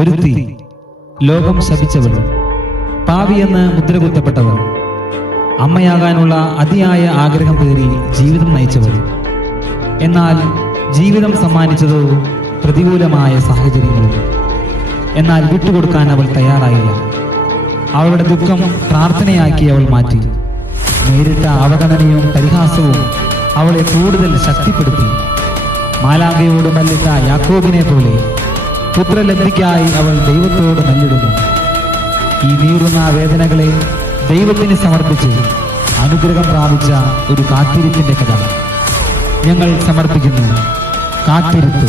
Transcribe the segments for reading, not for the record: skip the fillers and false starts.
ഒരുത്തി, ലോകം ശപിച്ചവൾ, പാവിയെന്ന് മുദ്രകുത്തപ്പെട്ടവൾ, അമ്മയാകാനുള്ള അതിയായ ആഗ്രഹം പേറി ജീവിതം നയിച്ചവൾ. എന്നാൽ ജീവിതം സമ്മാനിച്ചതോ പ്രതികൂലമായ സാഹചര്യങ്ങളും. എന്നാൽ വിട്ടുകൊടുക്കാൻ അവൾ തയ്യാറായില്ല. അവളുടെ ദുഃഖം പ്രാർത്ഥനയാക്കി അവൾ മാറ്റി. നേരിട്ട അവഗണനയും പരിഹാസവും അവളെ കൂടുതൽ ശക്തിപ്പെടുത്തി. മാലാഖയോട് മല്ലിട്ട യാക്കോബിനെ പോലെ പുത്രലബ്ധിക്കായി അവൾ ദൈവത്തോട് മല്ലിടുന്നു. ഈ നീറുന്ന വേദനകളെ ദൈവത്തിന് സമർപ്പിച്ച് അനുഗ്രഹം പ്രാപിച്ച ഒരു കാത്തിരിപ്പിന്റെ കഥ ഞങ്ങൾ സമർപ്പിക്കുന്നു. കാത്തിരിപ്പ്.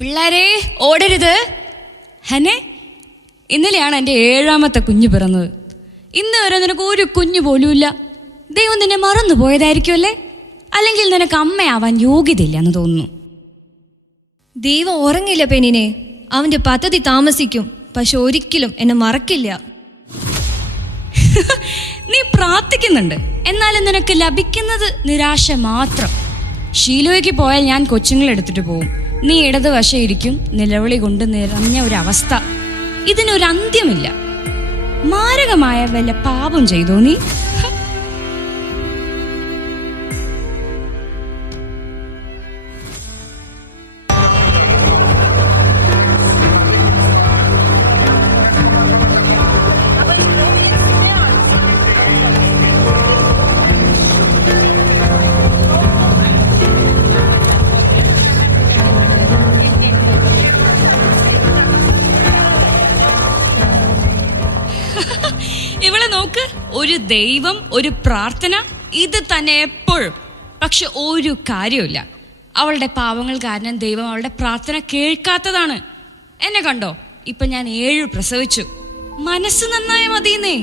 പിള്ളേരെ ഓടരുത്. ഹനെ, ഇന്നലെയാണ് എൻ്റെ 7ാമത്തെ കുഞ്ഞ് പിറന്നത്. ഇന്ന് വരെ നിനക്ക് ഒരു കുഞ്ഞു പോലുമില്ല. ദൈവം നിന്നെ മറന്നു പോയതായിരിക്കുമല്ലേ? അല്ലെങ്കിൽ നിനക്ക് അമ്മയാവാൻ യോഗ്യതയില്ല എന്ന് തോന്നുന്നു. ദൈവം ഉറങ്ങില്ല പെണ്ണിനെ. അവന്റെ പദ്ധതി താമസിക്കും, പക്ഷെ ഒരിക്കലും എന്നെ മറക്കില്ല. നീ പ്രാർത്ഥിക്കുന്നുണ്ട്, എന്നാലും നിനക്ക് ലഭിക്കുന്നത് നിരാശ മാത്രം. ഷീലോയ്ക്ക് പോയാൽ ഞാൻ കൊച്ചുങ്ങളെ എടുത്തിട്ട് പോവും. നീ ഇടതുവശം ഇരിക്കും, നിലവിളി കൊണ്ട് നിറഞ്ഞ ഒരവസ്ഥ. ഇതിനൊരു അന്ത്യമില്ല. മാരകമായ വല്ല പാപം ചെയ്തോ നീ? ഇവളെ നോക്ക്, ഒരു ദൈവം, ഒരു പ്രാർത്ഥന, ഇത് തന്നെ എപ്പോഴും. പക്ഷെ ഒരു കാര്യമില്ല. അവളുടെ പാവങ്ങൾ കാരണം ദൈവം അവളുടെ പ്രാർത്ഥന കേൾക്കാത്തതാണ്. എന്നെ കണ്ടോ, ഇപ്പൊ ഞാൻ 7 പ്രസവിച്ചു. മനസ്സ് നന്നായ മതിയെന്നേ.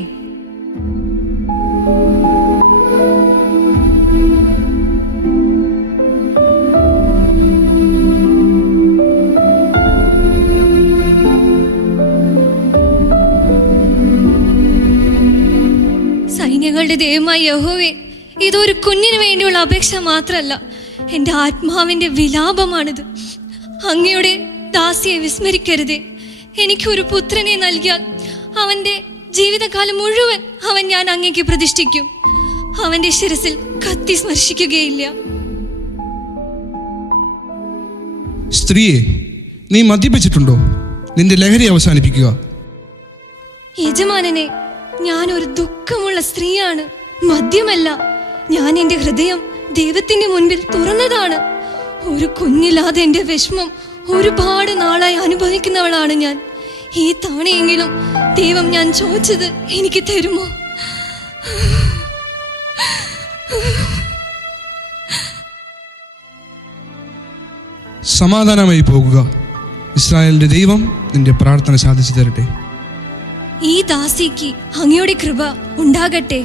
സൈന്യങ്ങളുടെ ദൈവമായ യഹോവേ, ഇതൊരു കുഞ്ഞിന് വേണ്ടിയുള്ള അപേക്ഷ മാത്രമല്ല, എൻ്റെ ആത്മാവിൻ്റെ വിലാപമാണിത്. അങ്ങയുടെ ദാസിയെ വിസ്മരിക്കരുതേ. എനിക്കൊരു പുത്രനെ നൽകിയാൽ അവൻ്റെ ജീവിതകാലം മുഴുവൻ ഞാൻ അങ്ങേക്ക് പ്രതിഷ്ഠിക്കും. അവൻ്റെ ശിരസിൽ കത്തി സ്പർശിക്കുകയില്ല. സ്ത്രീയെ, നീ മദ്യപിച്ചിട്ടുണ്ടോ? നിന്റെ ലഹരി അവസാനിപ്പിക്കുക. യജമാനനെ, ഞാനൊരു ദുഃഖമുള്ള സ്ത്രീയാണ്, മദ്യമല്ല. ഞാൻ എൻ്റെ ഹൃദയം ദൈവത്തിന്റെ മുൻപിൽ തുറന്നതാണ്. ഒരു കുഞ്ഞില്ലാതെ എൻ്റെ വിഷമം ഒരുപാട് നാളായി അനുഭവിക്കുന്നവളാണ് ഞാൻ. ഈ തവണയെങ്കിലും ദൈവം ഞാൻ ചോദിച്ചത് എനിക്ക് തരുമോ? സമാധാനമായി പോകുക. ഇസ്രായേലിന്റെ ദൈവം നിന്റെ പ്രാർത്ഥന സാധിച്ചു തരട്ടെ. ഈ ദാസിക്ക് അങ്ങയുടെ കൃപ ഉണ്ടാകട്ടെ.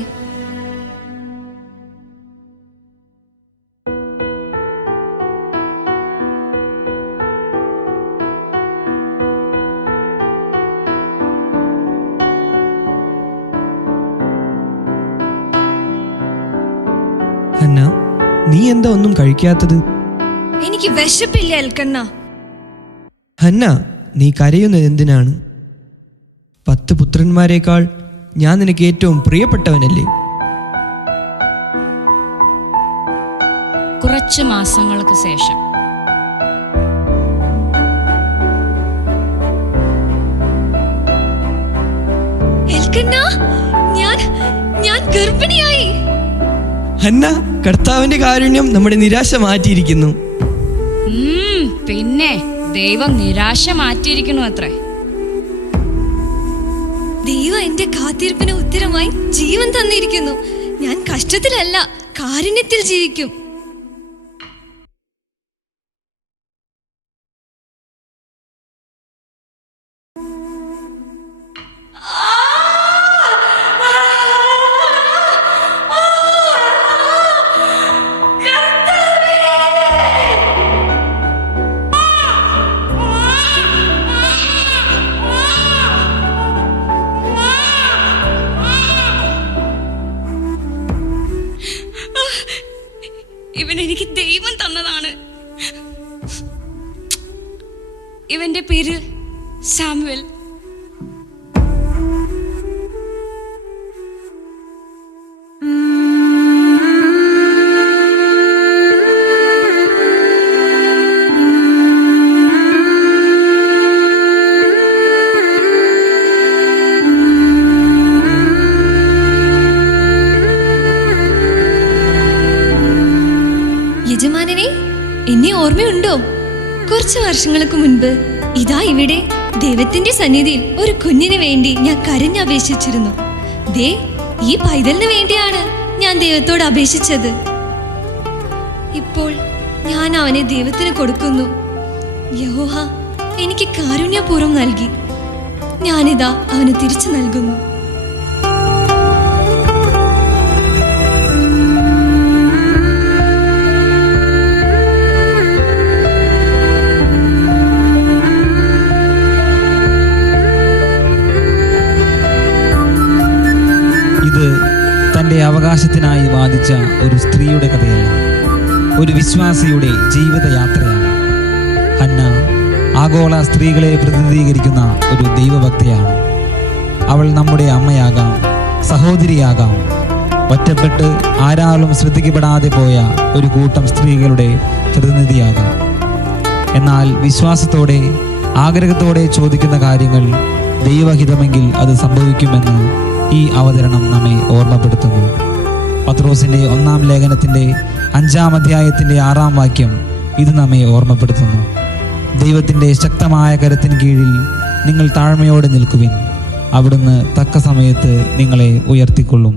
ഹന്ന, നീ എന്താ ഒന്നും കഴിക്കാത്തത്? എനിക്ക് വിശപ്പില്ല എൽക്കണ്ണ. ഹന്ന, നീ കരയുന്നത് എന്തിനാണ്? 10 പുത്രന്മാരെക്കാൾ ഞാൻ നിനക്ക് ഏറ്റവും പ്രിയപ്പെട്ടവനല്ലേ? കുറച്ച് മാസങ്ങൾക്ക് ശേഷം എൽക്കണ്ണ, ഞാൻ ഗർഭിണിയായി. ഹന്ന, കർത്താവിന്റെ കാരുണ്യം നമ്മുടെ നിരാശ മാറ്റിയിരിക്കുന്നു. പിന്നെ ദൈവം നിരാശ മാറ്റിയിരിക്കുന്നു അത്രേ. ദൈവം എന്റെ കാത്തിരിപ്പിന് ഉത്തരമായി ജീവൻ തന്നിരിക്കുന്നു. ഞാൻ കഷ്ടത്തിലല്ല, കാരുണ്യത്തിൽ ജീവിക്കും. ഇവൻ എനിക്ക് ദൈവം തന്നതാണ്. ഇവന്റെ പേര് സാമുവൽ. യജമാനനെ, എന്നെ ഓർമ്മയുണ്ടോ? കുറച്ച് വർഷങ്ങൾക്ക് മുൻപ് ഇതാ ഇവിടെ ദൈവത്തിന്റെ സന്നിധിയിൽ ഒരു കുഞ്ഞിന് വേണ്ടി ഞാൻ കരഞ്ഞപേക്ഷിച്ചിരുന്നു. ദേ, ഈ പൈതലിന് വേണ്ടിയാണ് ഞാൻ ദൈവത്തോട് അപേക്ഷിച്ചത്. ഇപ്പോൾ ഞാൻ അവനെ ദൈവത്തിന് കൊടുക്കുന്നു. യഹോവ എനിക്ക് കാരുണ്യപൂർവ്വം നൽകി. ഞാനിതാ അവന് തിരിച്ചു നൽകുന്നു. ഇത് തൻ്റെ അവകാശത്തിനായി വാദിച്ച ഒരു സ്ത്രീയുടെ കഥയല്ല, ഒരു വിശ്വാസിയുടെ ജീവിതയാത്രയാണ്. ഹന്ന ആഗോള സ്ത്രീകളെ പ്രതിനിധീകരിക്കുന്ന ഒരു ദൈവഭക്തയാണ്. അവൾ നമ്മുടെ അമ്മയാകാം, സഹോദരിയാകാം, ഒറ്റപ്പെട്ട് ആരാളും ശ്രദ്ധിക്കപ്പെടാതെ പോയ ഒരു കൂട്ടം സ്ത്രീകളുടെ പ്രതിനിധിയാകാം. എന്നാൽ വിശ്വാസത്തോടെ, ആഗ്രഹത്തോടെ ചോദിക്കുന്ന കാര്യങ്ങൾ ദൈവഹിതമെങ്കിൽ അത് സംഭവിക്കുമെന്ന് ഈ അവതരണം നമ്മെ ഓർമ്മപ്പെടുത്തുന്നു. പത്രോസിൻ്റെ 1-ാം ലേഖനത്തിൻ്റെ 5-ാം അധ്യായത്തിൻ്റെ 6-ാം വാക്യം ഇത് നമ്മെ ഓർമ്മപ്പെടുത്തുന്നു. ദൈവത്തിൻ്റെ ശക്തമായ കരത്തിന് കീഴിൽ നിങ്ങൾ താഴ്മയോടെ നിൽക്കുവിൻ, അവിടുന്ന് തക്ക സമയത്ത് നിങ്ങളെ ഉയർത്തിക്കൊള്ളും.